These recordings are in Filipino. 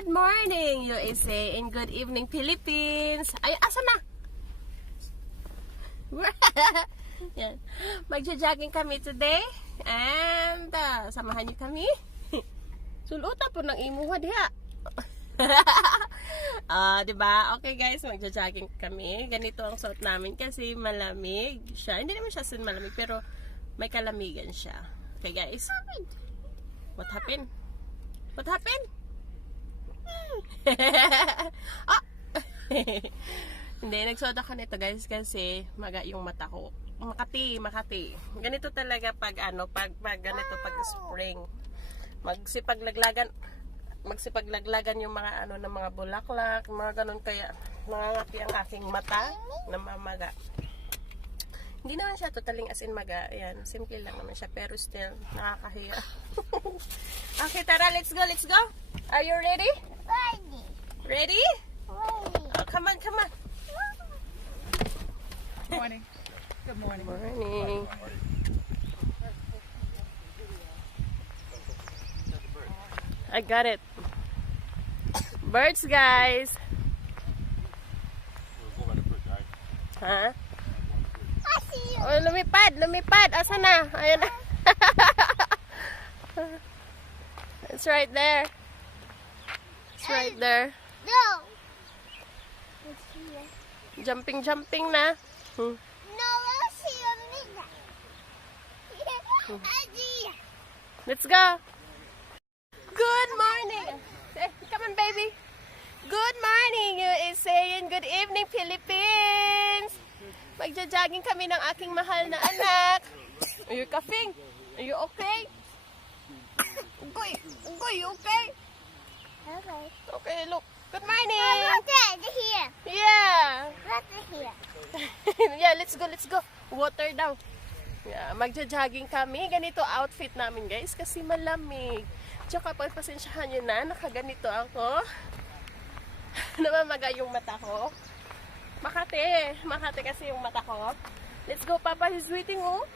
Good morning, USA, and good evening, Philippines. Ay, asa na? Yan. Magja-jogging kami today. And, samahan niyo kami. Suluta po ng imuha diha. Diba? Okay guys, magja-jogging kami. Ganito ang suot namin kasi malamig siya. Hindi naman siya sin malamig, pero may kalamigan siya. Okay guys. What happened? What happened? Hindi, nagsuot ako nito guys kasi maga yung mata ko. Makati. Ganito talaga pag ganito pag spring. Magsipagлагlagan yung mga ng mga bulaklak, mga ganun, kaya nangangati ang aking mata na mamaga. Hindi naman siya totaling as in maga. Ayan, simple lang naman siya, pero still nakakahiya. Okay, tara, let's go. Are you ready? Ready? Oh, come on. Morning. Good morning. Morning. I got it. Birds, guys. Huh? Oh, lumipad. Asa na? Ayan na. It's right there. No. Jumping na. No, I'll see you midnight. Let's go. Good morning. Come on, baby. Good morning, USA, and good evening, Philippines. Magja-jogging kami ng aking mahal na anak. Are you coughing? Are you okay? Ugoy, you okay? Okay. Okay, look. Good morning. Here. Yeah. Here. Yeah, let's go. Water daw. Yeah, magja-jogging kami. Ganito outfit namin, guys, kasi malamig. Tsaka pagpasensyahan nyo na, nakaganito ako. Namamaga yung mata ko. Makati kasi yung mata ko. Let's go, Papa. He's waiting, oh.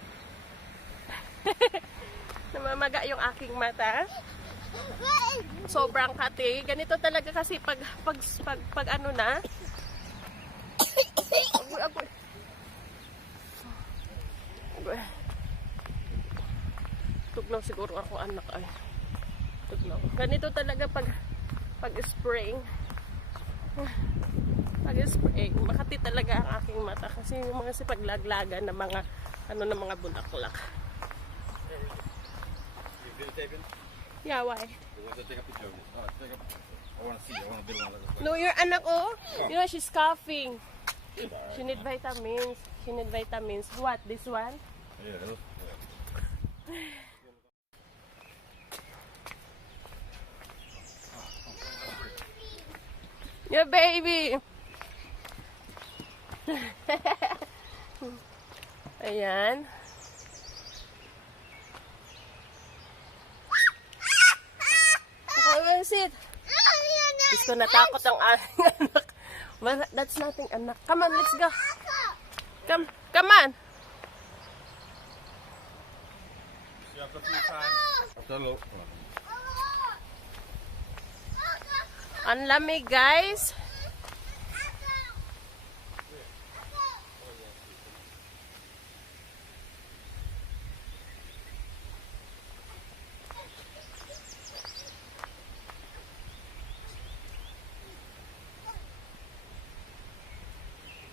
Namamaga yung aking mata. Sobrang kati. Ganito talaga kasi pag ano na. Agoy. Tugnaw siguro ako anak ay. Tugnaw. Ganito talaga pag spring. Makati talaga ang aking mata kasi yung mga sipaglaglagan ng mga ng mga bulaklak. Yeah, why? You want to take a picture of this? Oh, I want to see. I want to build one like this. No, your anak, oh. You know, she's coughing. She need vitamins. What? This one? Yeah, that looks, Yeah, baby. Ayan. Sit. Gusto natakot ang aking anak. Well, that's nothing, anak. Come on, let's go. Come on. see after a few times. After a look. Ang lamig, guys.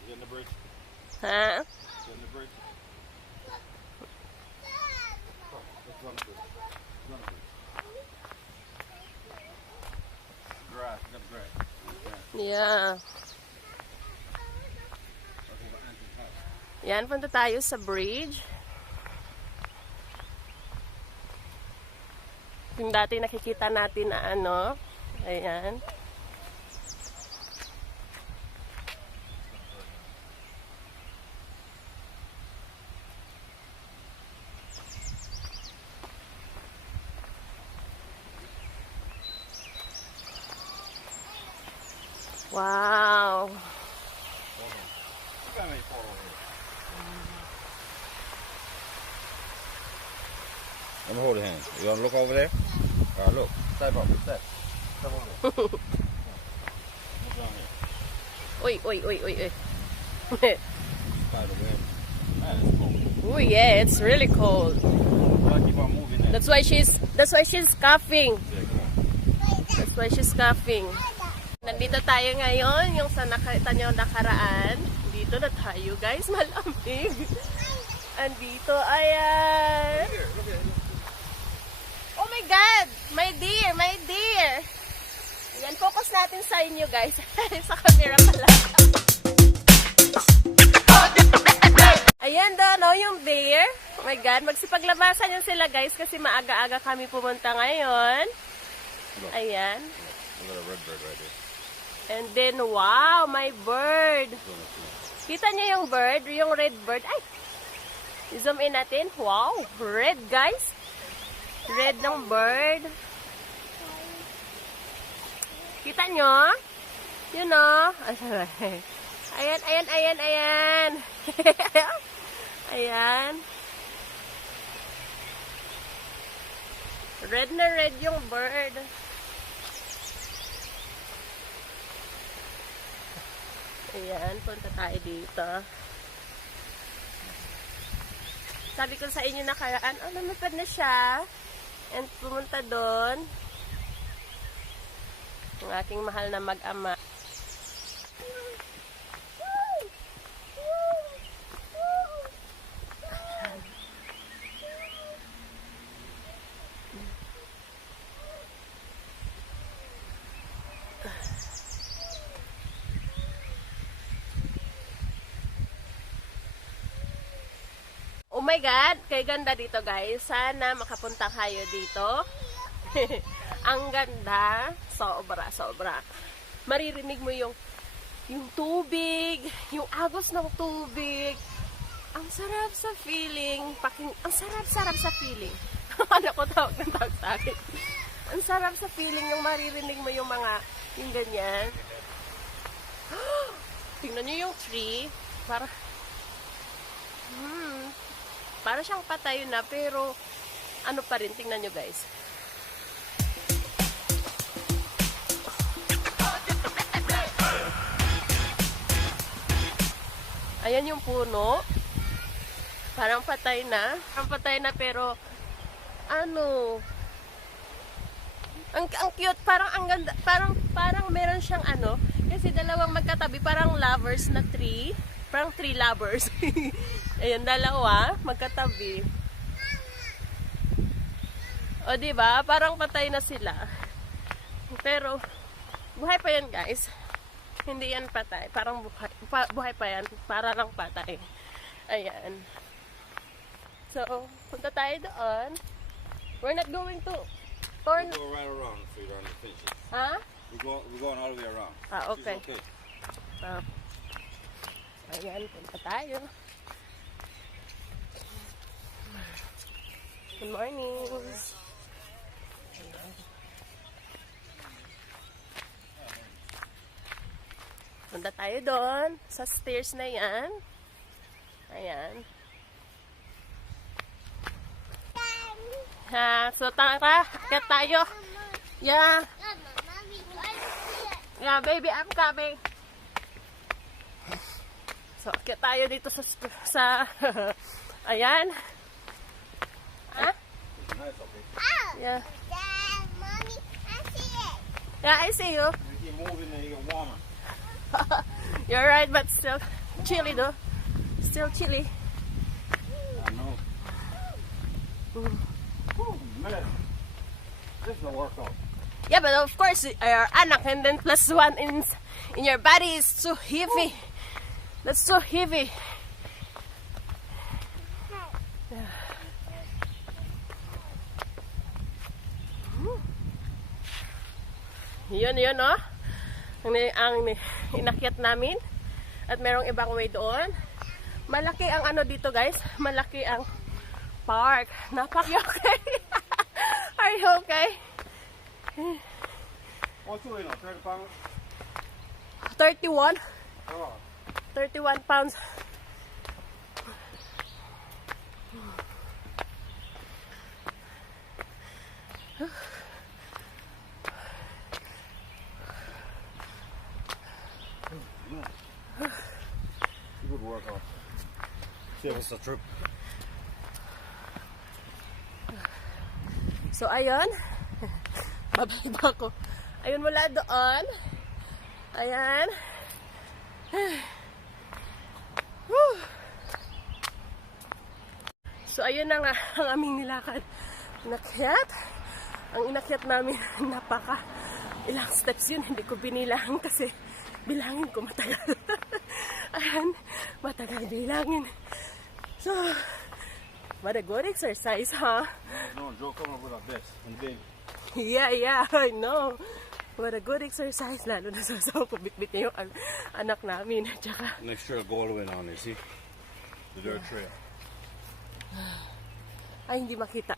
Get in the bridge. Ha? Get in the bridge. Let's run the bridge. Grass. You got grass. Yeah. Yan, punta tayo sa bridge. Yung dati nakikita natin na ano. Ayan. Wow. You got any photo here? Let me hold your hand. You want to look over there? All right, look. Step up. Step. Come on. What's down here? Uy, uy, uy, uy, uy. By the way. That is cold. Oh yeah, it's really cold. Gotta keep on moving there. That's why she's coughing. Yeah, come on. That's why she's coughing. Nandito tayo ngayon, yung sa nakita nyo nakaraan. Dito na tayo, guys. Malamig. Andito, ayan. Here, look at it. Oh my God! My dear, my dear! Ayan, focus natin sa inyo, guys. Sa camera pala. Ayan daw, no, yung bear. Oh my God, magsipaglabasan yun sila, guys, kasi maaga-aga kami pumunta ngayon. Ayan. Look at a red bird right there. And then, wow, my bird. Kita niyo yung bird, yung red bird. Ay! I-zoom in natin. Wow, red, guys. Red ng bird. Kita nyo? Yun o. Ayan, ayan, ayan, ayan. Ayan. Red na red yung bird. Ayan, punta tayo dito. Sabi ko sa inyo nakaraan, oh, lumipad na siya. And pumunta doon. Ang aking mahal na mag-ama. Oh my God, kay ganda dito guys. Sana makapunta kayo dito. Ang ganda. Sobra, sobra. Maririnig mo yung tubig, yung agos ng tubig. Ang sarap sa feeling. Ang sarap-sarap sa feeling. Ano ko tawag ng tawag sa akin? Ang sarap sa feeling yung maririnig mo yung mga, yung ganyan. Tingnan nyo yung tree. Para siyang patay na, pero ano pa rin, tingnan nyo guys. Ayan yung puno. Parang patay na. Parang patay na, pero ano, ang cute, parang ang ganda, parang meron siyang ano, kasi dalawang magkatabi, parang lovers na tree. Parang tree lovers. Ayan, dalawa, magkatabi. O, diba? Parang patay na sila. Pero, buhay pa yan, guys. Hindi yan patay. Parang buhay pa yan. Para lang patay. Ayan. So, punta tayo doon. We're not going to turn. We go right around so you don't have to finish it. Ha? We're going all the way around. Ah, okay. It's okay. Ayan, punta tayo. Good morning. Punta tayo doon sa stairs na yan. Ayan. Ha, so tara, akit tayo. Yeah. Yeah, baby, I'm coming. So, akit tayo dito sa ayan. Ha? Nice, okay. Yeah. Dad, Mommy, I see it. Yeah, I see you. You keep moving and you get warmer. You're right, but still chilly though. Still chilly. I know. Man, this is a workout. Yeah, but of course, your anak and then plus one in your body is too heavy. That's so heavy. Yun, oh. Ang inakyat namin. At merong ibang way doon. Malaki ang ano dito, guys. Malaki ang park. Okay. Are you okay? What's you in? 30 pounds? 31. Oh. 31 pounds. work on. See if it's a trip. So, ayun. Babalik ba ako? Ayun mula doon. Ayan. Whew. So, ayun na nga ang aming nilakad. Inakyat. Ang inakyat namin, napaka ilang steps yun. Hindi ko binilang kasi bilangin ko matagal. Ayan, matagal bilangin. So, what a good exercise, huh? No, Joe, come up with a vest and big. Yeah, I know. What a good exercise. Lalo na sa asawa ko, bitbit niya yung anak namin. Tsaka, Next trail, go all the way down there, see? The dirt trail. ay, hindi makita.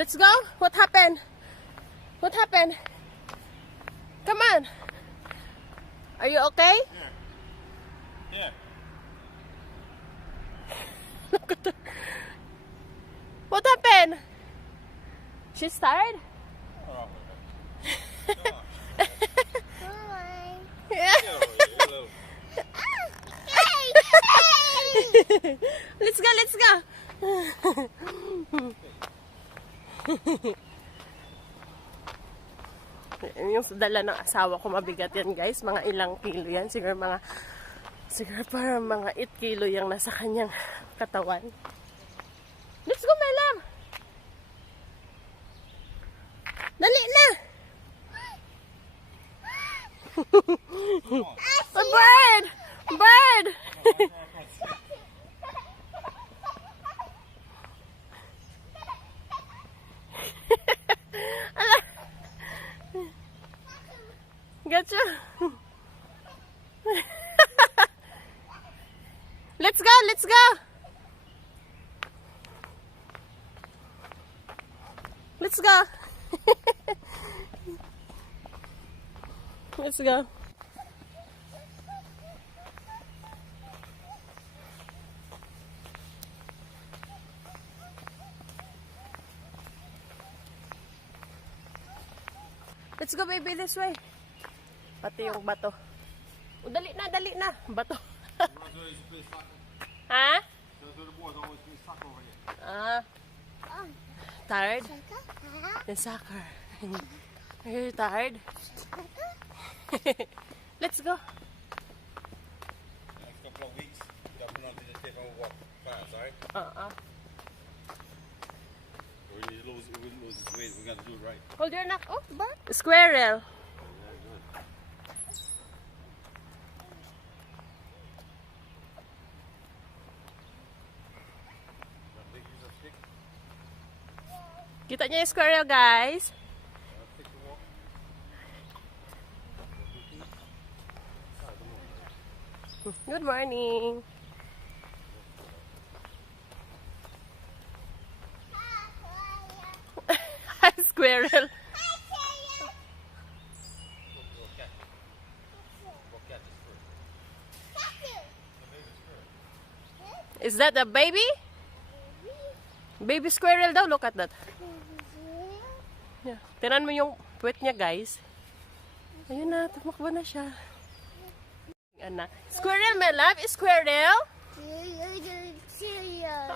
Let's go. What happened? What happened? Come on. Are you okay? Yeah. Look at her. What happened? She's tired? Bye. Yeah. Let's go, let's go. Yung dala ng asawa ko, mabigat yan guys. Mga ilang kilo yan. Siguro parang mga 8 kilo yung nasa kanyang katawan. Let's go, my love. Dali na. A bird! Bird! Gotcha. Let's go, let's go. Let's go. Let's go. Let's go, baby, this way. Pati yung bato. O, dali na, dali na. Bato. Ha? Ah. Tired? In soccer. Are you tired? Let's go. Next couple of weeks, definitely just take our walk fast, alright? We need to lose this weight, we gotta do it right. Hold your neck. Oh, bird. Squirrel. Kita niyo yung squirrel, guys? Good morning. Hi, squirrel. Is that a baby? Baby squirrel daw. Look at that. Yeah. Tinan mo yung puwet niya, guys. Ayun na, tumakbo na siya. Anak. Squirrel, my love. Squirrel.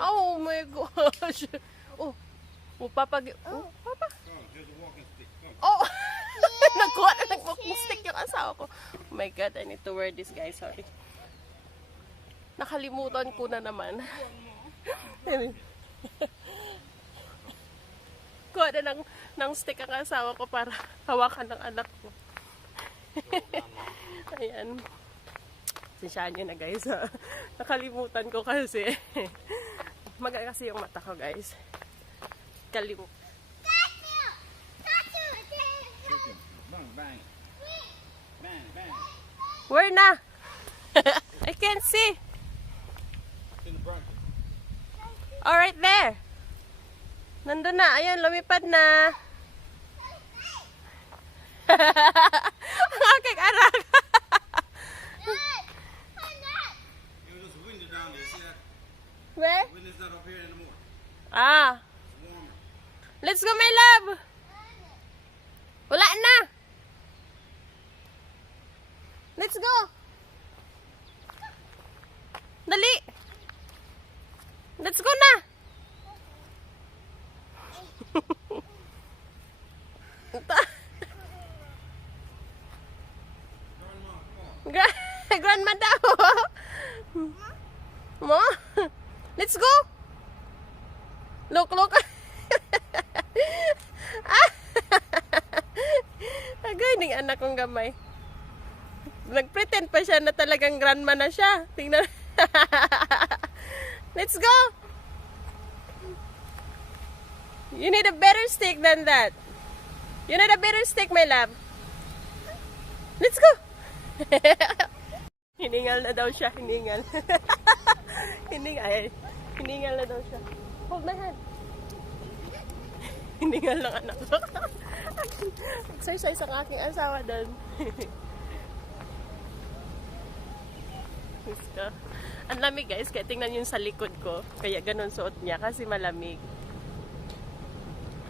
Oh my gosh. Oh, Papa. Oh, Papa. Oh. Nagkuha na nagmukmustik yung asawa ko. Oh my God, I need to wear this, guys. Sorry. Nakalimutan ko na naman. Kuha na ng stick ang asawa ko para hawakan ng anak ko. Ayan. Sinsyahan nyo na, guys. Nakalimutan ko kasi. Maga kasi yung mata ko, guys. Kalimutan. Bang, bang. Bang, bang. Where na? I can't see. In the branches. Oh, right there. Nandun na. Ayun, lumipad na. Ang aking anak. It was just windy down there. See that? Where? Wind is not up here anymore. Ah. It's warmer. Let's go, my love. Wala na. Let's go. Dali. Let's go na. Grandma daw. Mo? Let's go. Look, look. Agay, ning anak kong gamay. Nag-pretend pa siya na talagang grandma na siya. Tingnan. Let's go. You need a better stick than that. You need a better stick, my love. Let's go. Hiningal na daw siya, hiningal. Hiningal na daw siya. Hold my hand. Hiningal ng anak ko. Exercise ang aking asawa doon. Ang lamig guys, kaya tingnan yun sa likod ko. Kaya ganun suot niya kasi malamig.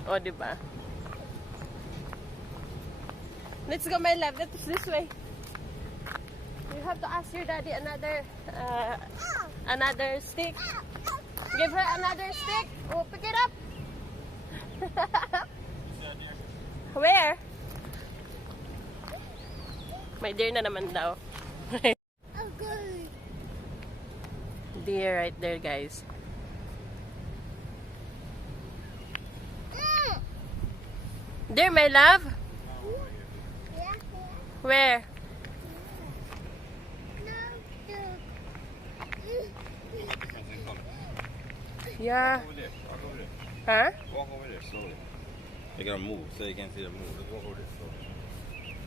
O, diba? Let's go, my love. Let's this way. You have to ask your daddy another stick. Give her another stick. Oh, pick it up. Where? May deer na naman daw. Deer right there, guys. Deer, my love. Where? Yeah. Over there. Walk over there. Huh? Walk over there slowly. They gotta move so you can't see them move. Let's walk over there slowly.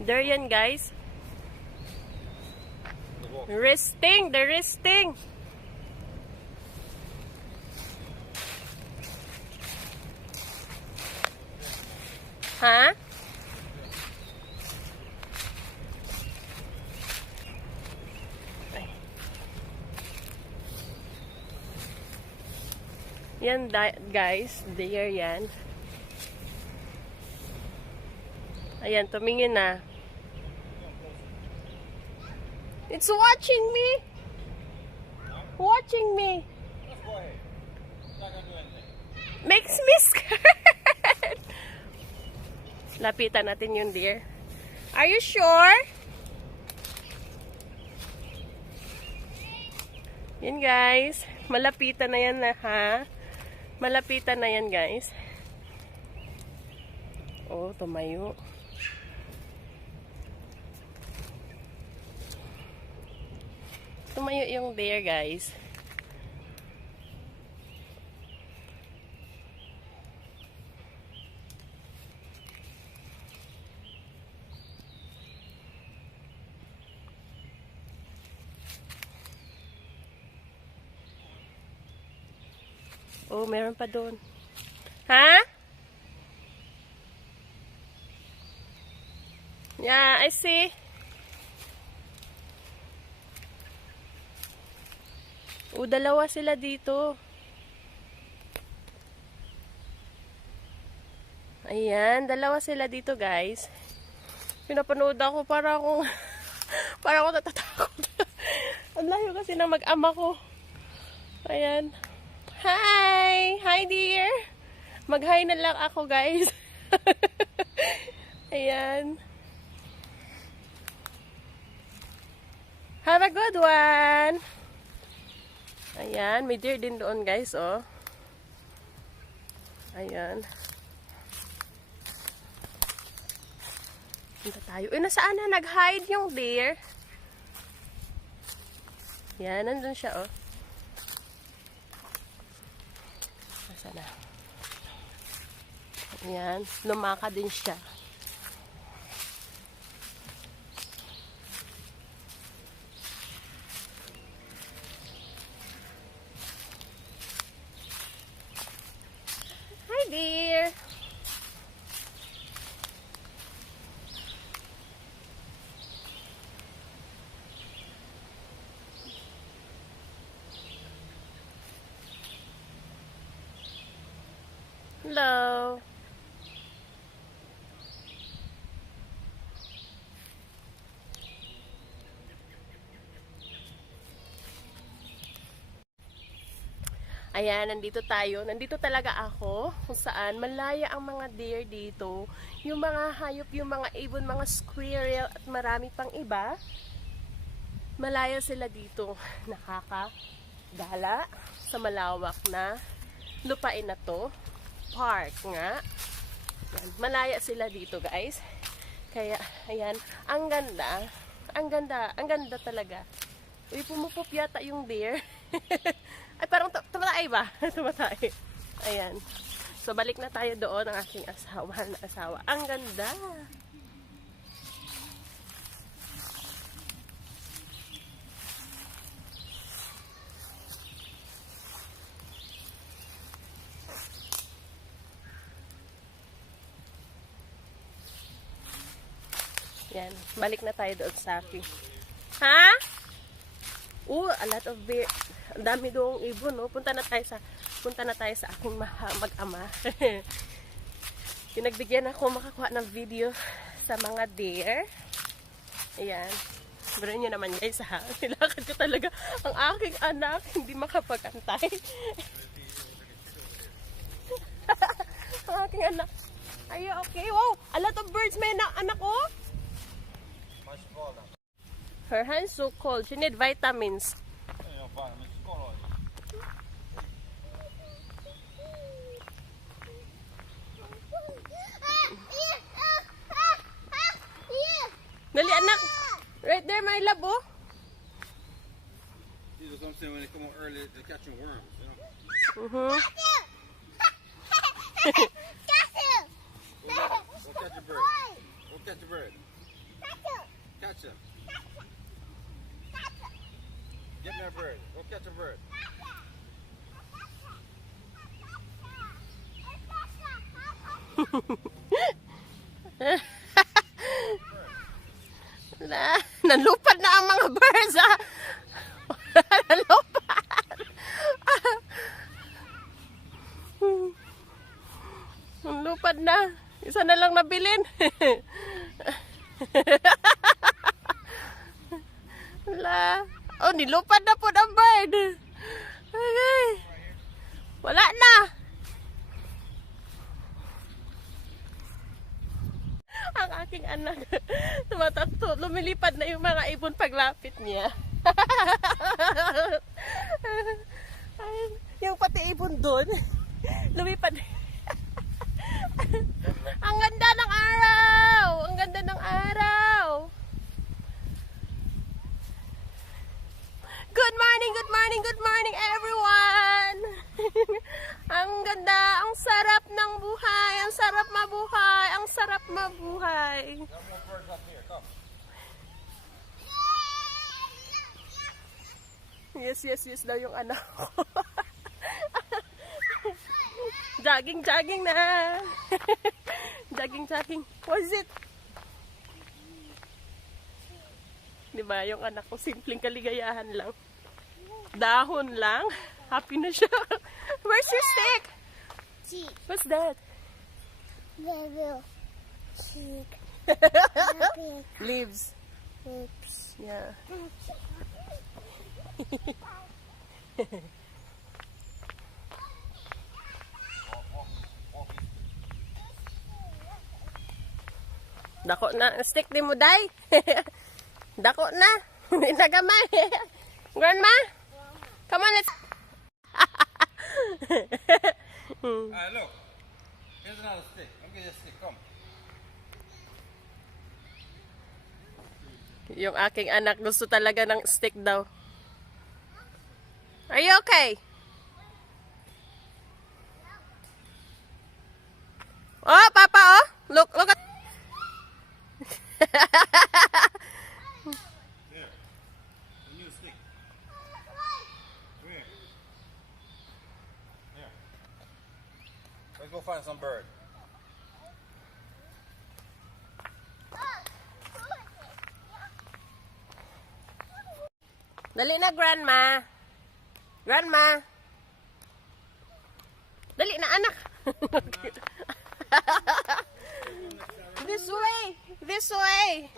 There yan, guys. Let's walk. Resting. They're resting. Huh? Yan, guys. There yan. Ayan, tumingin na. It's watching me. Watching me. Let's go ahead. It's not gonna do anything. Makes me scared. Lapitan natin yung deer. Are you sure? Yan, guys. Malapitan na yan na, ha? Malapitan na yan, guys. Oh, tumayo. Tumayo yung deer, guys. Oh, meron pa doon. Ha? Yeah, I see. Oh, dalawa sila dito. Ayan, dalawa sila dito, guys. Pinapanood ako para akong natatakot. Ang layo kasi na mag-ama ko. Ayan. Hi! Hi, dear! Mag-hi na lang ako, guys. Ayan. Have a good one! Ayan, may deer din doon, guys, oh. Ayan. Punta tayo. Eh, nasaan na nag-hide yung deer? Yan, nandun siya, oh. Nasaan na? Ayan, lumaka din siya. Ayan, nandito tayo. Nandito talaga ako kung saan malaya ang mga deer dito. Yung mga hayop, yung mga ibon, mga squirrel at marami pang iba. Malaya sila dito. Nakakagala sa malawak na lupain na to. Park nga. Ayan, malaya sila dito, guys. Kaya, ayan, ang ganda. Ang ganda talaga. Uy, pumupup yata yung deer. Ay, parang tumatay ba? Tumatay. Ayan. So, balik na tayo doon ang aking asawa, mahal na asawa. Ang ganda! Yan. Balik na tayo doon sa akin. Ha? A lot of bear. Ang dami doong ibon, no? Punta na tayo sa aking mag-ama. Pinagbigyan ako makakuha ng video sa mga deer. Ayan. Pero nyo naman guys, ha? Nilakad ko talaga ang aking anak. Hindi makapag-antay. Ang aking anak. Are you okay? Wow! A lot of birds. May anak, oh! Her hand's so cold. She need vitamins. Dali anak. Right there, my love, oh. These are what I'm saying when they come out early, they're catching worms, you know? Mm-hmm. Go catch a bird. Go catch a bird. Catch him. Get me a bird. Go catch a bird. Nalupad na ang mga birds, ha? Nalupad. Nalupad na. Isa na lang nabilin. Wala. Oh, nilupad na po ang bird. Okay. Wala na. Ang aking anak, tumatakto, lumilipad na yung mga ibon paglapit niya. Yung pati ibon doon, lumipad. Ang ganda ng araw! Ang ganda ng araw! Good morning everyone! Ang ganda, ang sarap ng buhay, ang sarap mabuhay, ang sarap mabuhay. Yes daw yung anak ko. Jogging na. Jogging. What is it? Diba, yung anak ko simpleng kaligayahan lang. Dahon lang. Happy na siya. Where's your stick? Cheek. What's that? Little cheek. Leaves. Oops. Yeah. Dako na. Stick di mo, day. Dako na. Hindi na gamay. Grandma? Come on, let's... Alright, look. Here's another stick. Let me get your stick. Come. Yung aking anak gusto talaga ng stick daw. Are you okay? Oh, Papa, oh. Look at... Here. A new stick. Here. Here. Let's go find some bird. Dali na, Grandma. Grandma. Dali na, anak. This way. This way.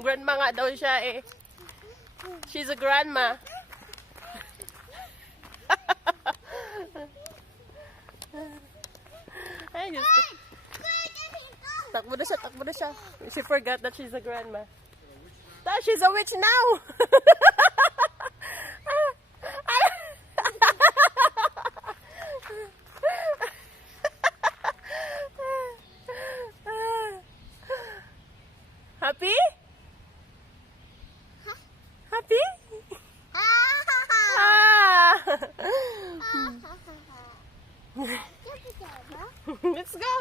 Grandma nga daw siya eh. She's a grandma. Ay, Diyos ko. Takbo na siya. She forgot that she's a grandma. She's a witch now! Happy? Happy? Ah! Let's go!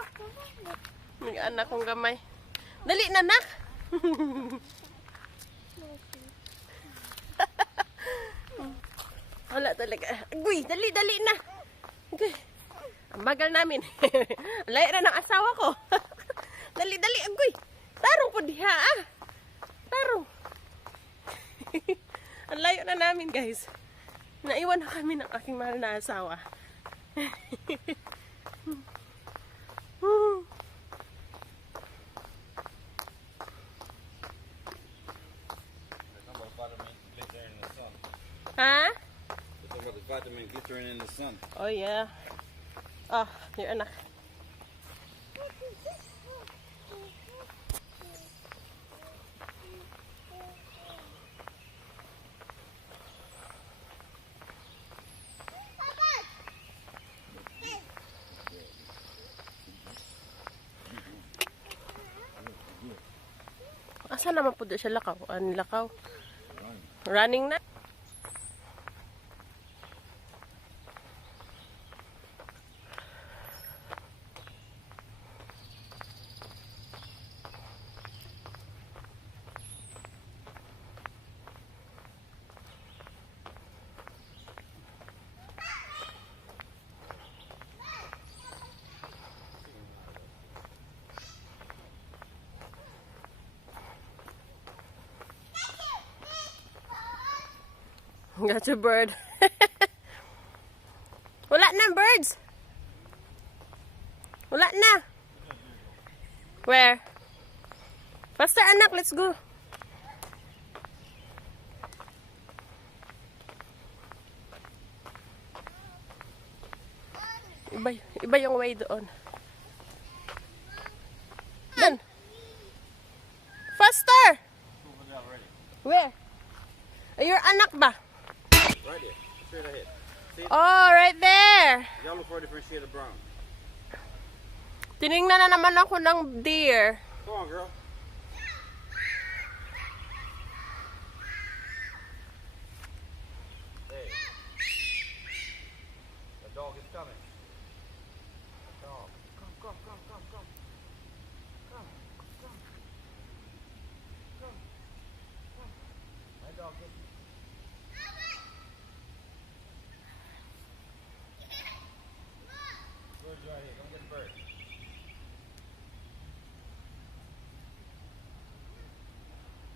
May anak kong gamay. Dali na, nak! Wala talaga. Agoy, dali na. Okay. Ang bagal namin. Layo na ng asawa ko. Dali, agoy. Tarong po diha, ah. Tarong. Ang layo na namin, guys. Naiwan na kami ng aking mahal na asawa. Ha? It's about the vitamin glittering in the sun. Oh, yeah. Oh, your anak. Asa naman po doon siya lakaw? Lakaw? Running na? Got your bird. Wala na, birds. Wala na. Where? Faster, anak. Let's go. Iba yung way doon. Doon. Faster. Where? Your anak ba? Right there. Straight ahead. See? Oh, right there. Y'all look for a different shade of brown. Tinignan na naman ako ng deer. Come on, girl. Hey. The dog is coming. The dog. Come. Come. My dog is... Bird's right here. Come get the bird.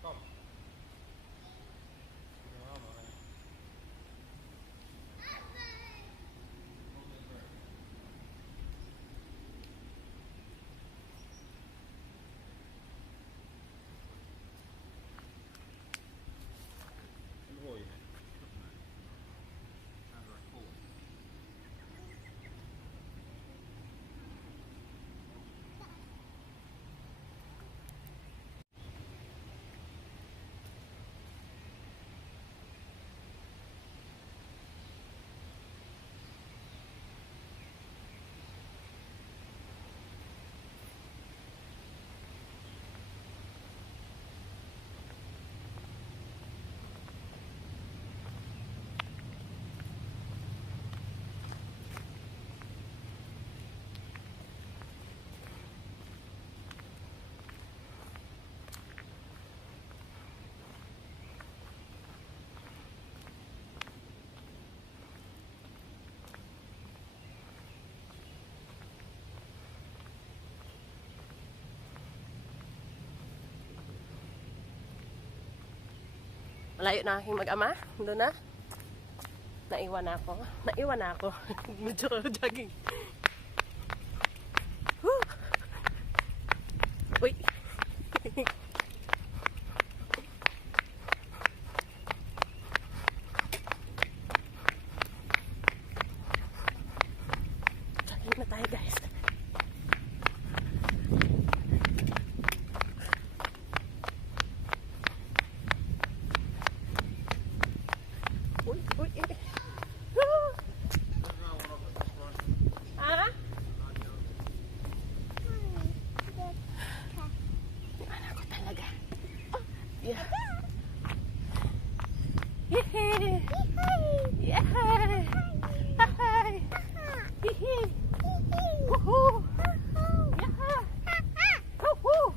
Come. Give me mama, honey. Come get the bird. Let me hold you, man. Sounds like cool. Malayo na aking mag-ama. Doon na. Naiwan na ako. Medyo jogging. Woo! Uy. na tayo, guys. Uy, uy, eh. Woo! Ah? Yung anak ko talaga. Oh, yeah. Yehey! Yehey! Hi! Yehey! Woohoo! Yaha! Woohoo!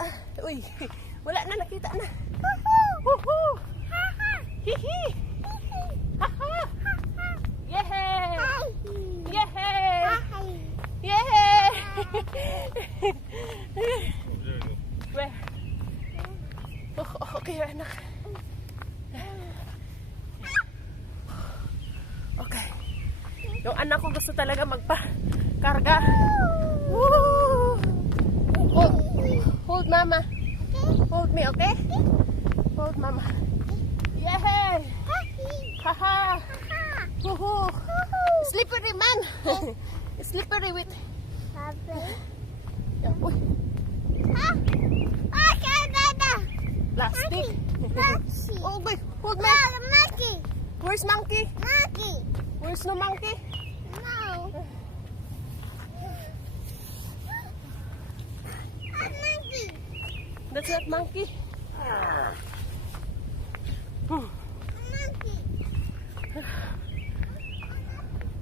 Ah, uy, wala na, nakita na. Woohoo! Hihi! Haha! Yehey! Yehey! Yehey! Where? Oh, okay, anak. Okay. Yung anak ko gusto talaga magpa-karga. Woo! Hold mama. Hold me, okay? Hold mama. Yehey! Haha! Woohoo! Slippery man! Slippery with... Yeah, uy. Plastic. Oh, wait. Hold me. Where's monkey? Where's no monkey? That's not monkey.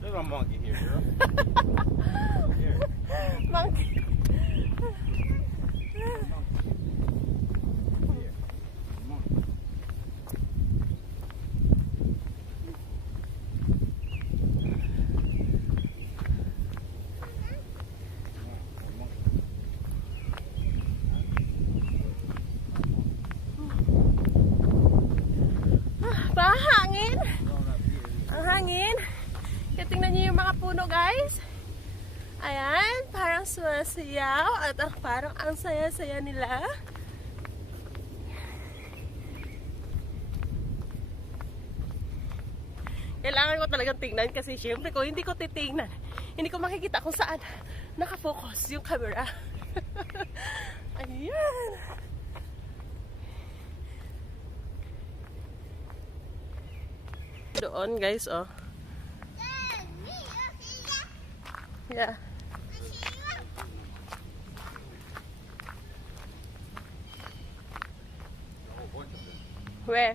There's a monkey here, girl. Here. Monkey. Hangin. Ang hangin. Kaya tingnan niyo yung mga puno, guys. Ayan, parang sumasayaw at parang ang saya-saya nila. Kailangan ko talagang tingnan kasi syempre kung hindi ko titingnan, hindi ko makikita kung saan nakafocus yung camera. Ayan. Doon, guys, oh. Yeah. Where?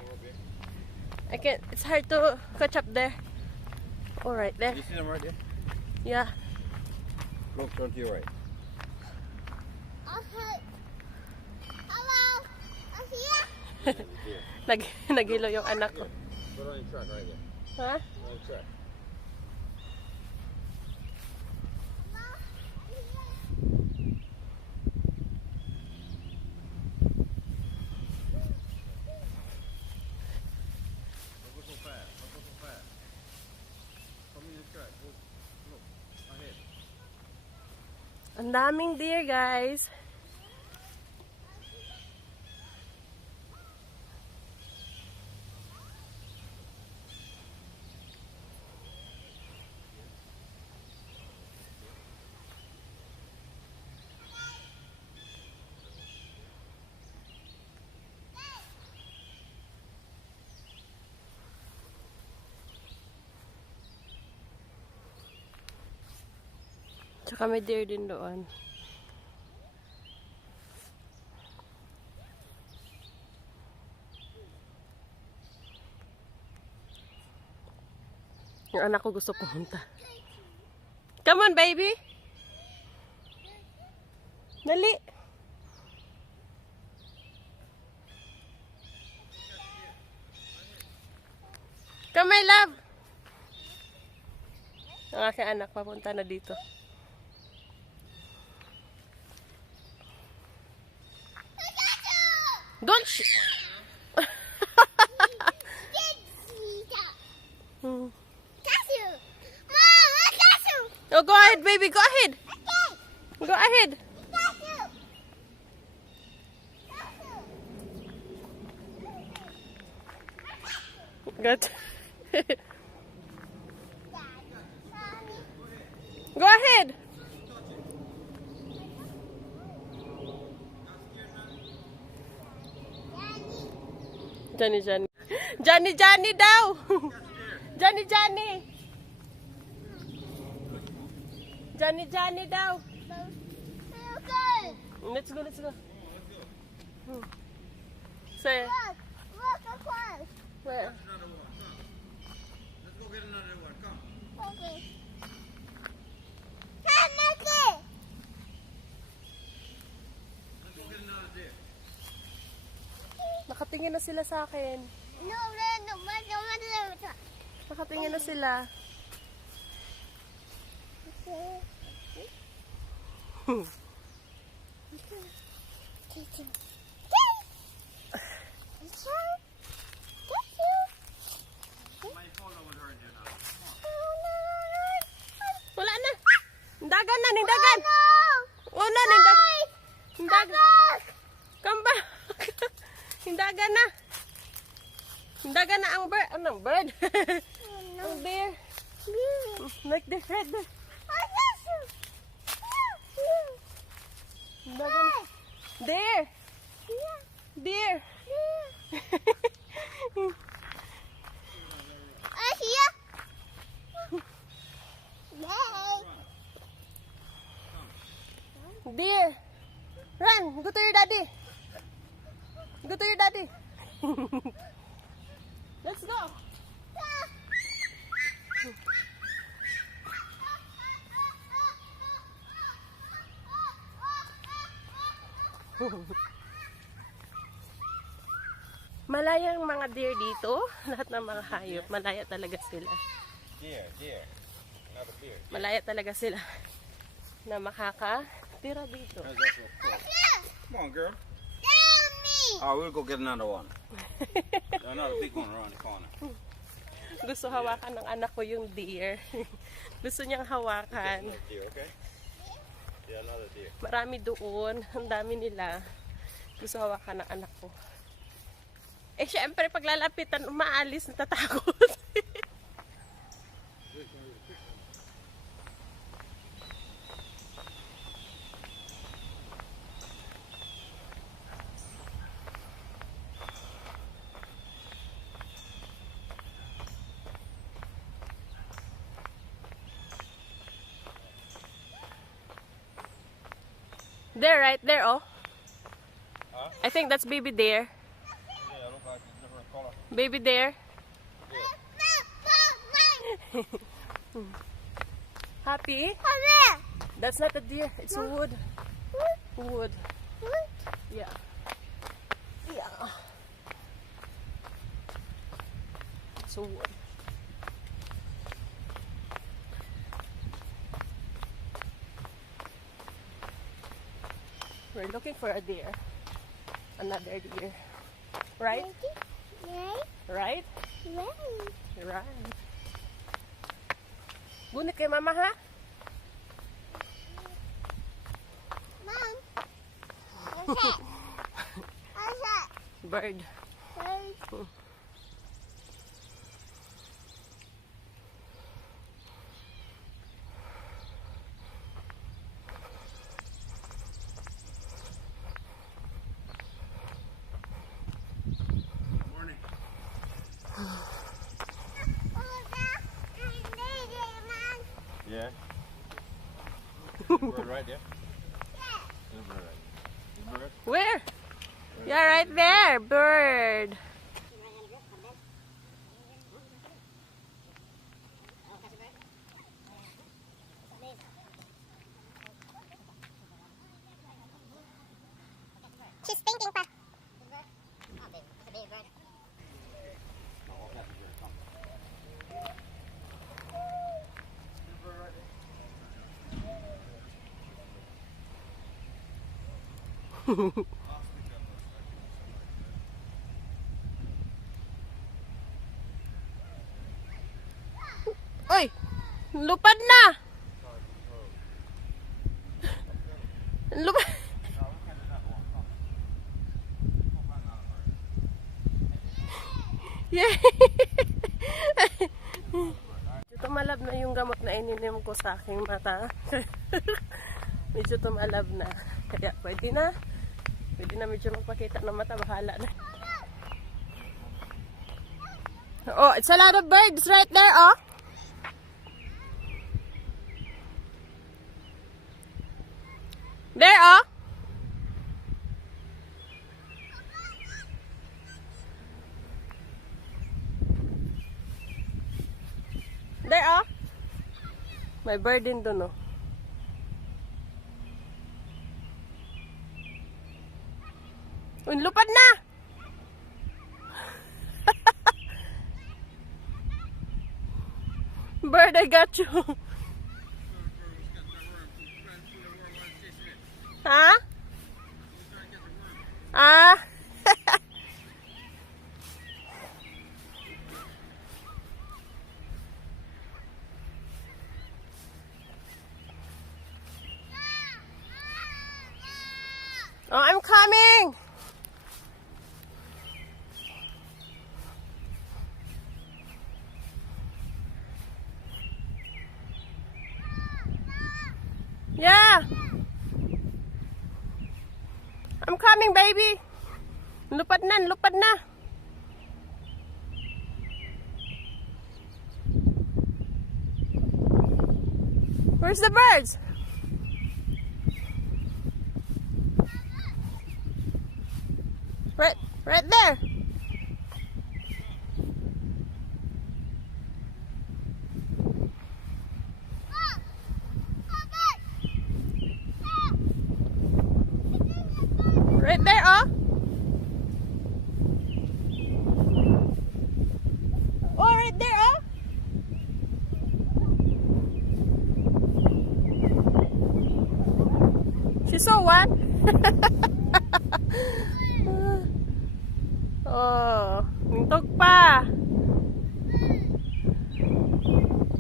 I can't. It's hard to catch up there. All right, there. You see them right there? Yeah. Look, turn to your right. Nagilo yung anak ko. Put on your truck right there. Ha? On your truck. Don't go so fast. Don't go so fast. Come in your truck. Look. Ahead. Ang daming deer, guys. Tsaka may deer din doon. Yung anak ko gusto pumunta. Come on, baby! Dali! Come, my love! Ang aking anak papunta na dito. Don't Oh, go ahead, baby. Go ahead. Go ahead. Good. Johnny, Johnny. Johnny, Johnny daw! Johnny, Johnny! Johnny, Johnny daw! Let's go, let's go. Say, Look across. where? Let's go get another one. Come. Okay. Come, Mickey. Let's go get another deer. Nakatingin na sila sa akin. No, no, no, no, no, no, no. Nakatingin na sila. My phone won't hurt you now. Wala na. Nindagan na, nindagan. Una, nindagan. Nindagan. Come back. Nindagan na. Nindagan na ang bird. Anong bird? Ang bear. Like the red bear. Nindagan na. There. There. Dear, run! Go to your daddy. Go to your daddy. Let's go. Malaya ang mga deer dito. Lahat ng mga hayop. Malaya talaga sila. Deer, deer. Another deer. Malaya talaga sila na makakatira dito. How's that so cool? Come on, girl. Oh, we'll go get another one. Another big one around the corner. Gusto hawakan ng anak ko yung deer. Gusto niyang hawakan. Another deer, okay? Yeah, another deer. Marami doon. Ang dami nila. Gusto hawakan ng anak ko. Eh, syempre, pag lalapitan, umaalis, natatakot. There, right there, oh. Huh? I think that's baby deer. Yeah, look like it's different color. Baby deer. Happy? That's not a deer. It's a wood. Wood. Yeah. Yeah. It's a wood. We're looking for a deer. Another deer. Right? Right? Right. Gunit kay mama, ha? Bird. Morning. Yeah. Bird right there. Yeah. Bird right. Bird. Where? Yeah, right there. Bird. She's thinking pa. Oy! Lupad na! Lupad! Yeah! Tumalab na yung gamot na ininom ko sa aking mata. Medyo tumalab na. Kaya pwede na. Pwede na medyo magpakita ng mata. Bahala na. Oh, it's a lot of birds right there, oh. There, oh. There, oh. May bird din doon, oh. Unlupad na! Bird, I got you. Huh? Ah. Oh, I'm coming. Yeah. I'm coming, baby. Lupad na, lupad na. Where's the birds? Right there. Right there, oh. Oh, right there, oh. She saw what? Oh, nintog pa.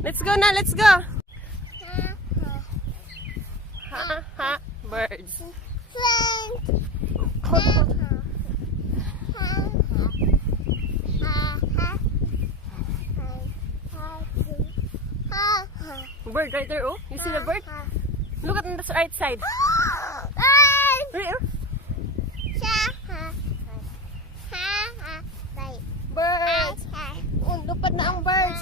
Let's go na, let's go. Ha, ha, birds. Bird right there, oh. You see the bird? Look at the right side. Right, oh. Birds. Oh, lupad na ang birds.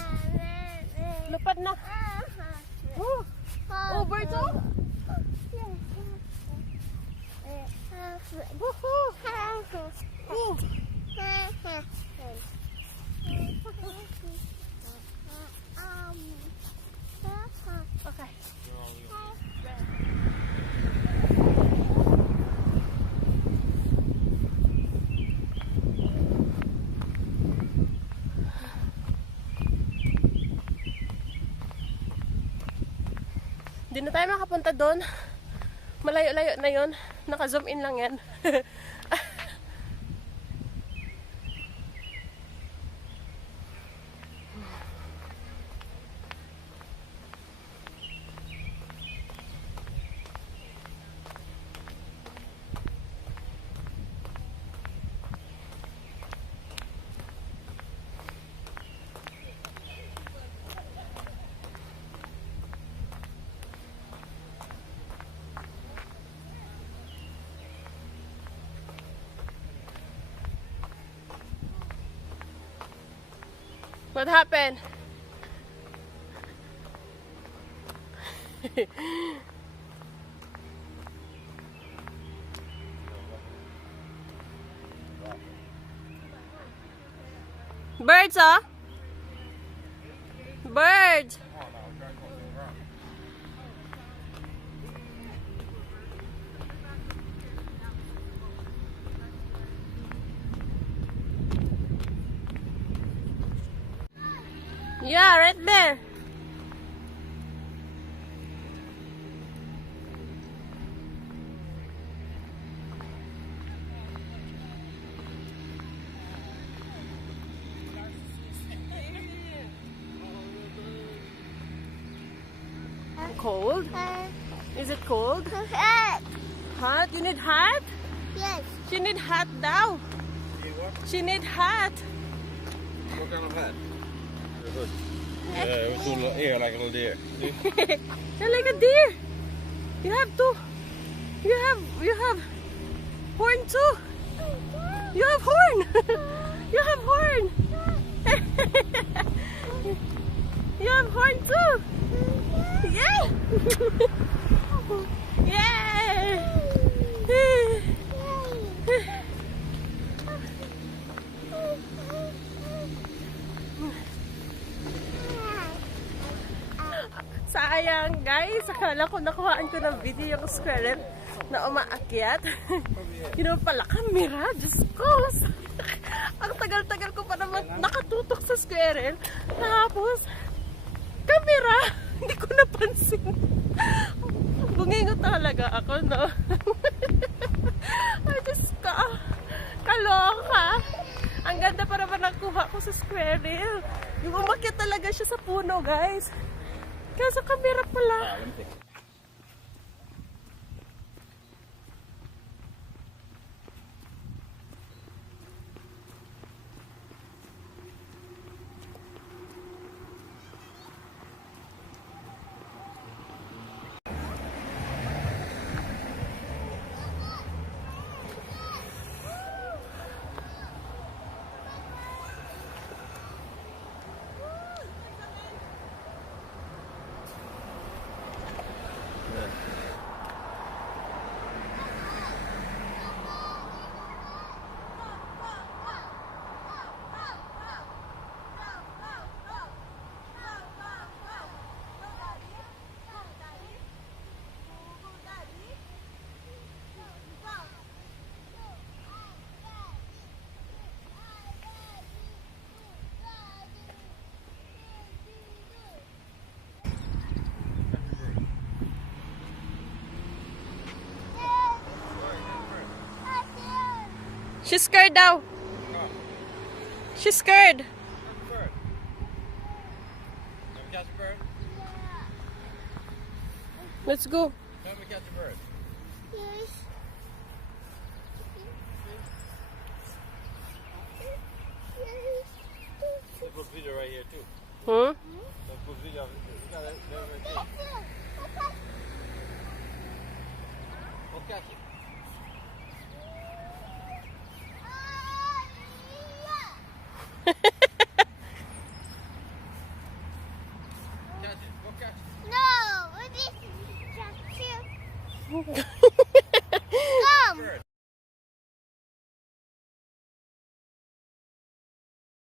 Lupad na. Oh, oh birds, oh. Woohoo. Oh. Okay. Hindi na tayo makapunta doon. Malayo-layo na yon. Naka-zoom in lang yan. What happened? Birds, huh? Birds. Yeah, right there. Cold? Is it cold? Hot? You need hat? Yes. She need hat now. You what? She need hat. What kind of hat? Yeah, it's all here like a little deer. You're like a deer. You have to. You have horn too. You have horn. You have horn. You have horn too. Yay! Yay! Sayang guys, akala ko nakuhaan ko ng video yung squirrel na umaakyat. Yun pala, camera. Diyos ko! Ang tagal-tagal ko pa naman nakatutok sa squirrel. Tapos, camera! Hindi ko napansin. Bungingo talaga ako, no? Ay, Diyos ko. Kaloka. Ang ganda pa naman nakuha ko sa squirrel. Yung umakyat talaga siya sa puno, guys. Kaya sa camera pala. She's scared daw. She's scared. Bird. Let me catch a bird. Let's go. Let me catch a bird. Yes. Let's put video right here too. Hmm? Let's put video. You got it right there. Go catch it. Catch it. Go catch it. No, this is just here.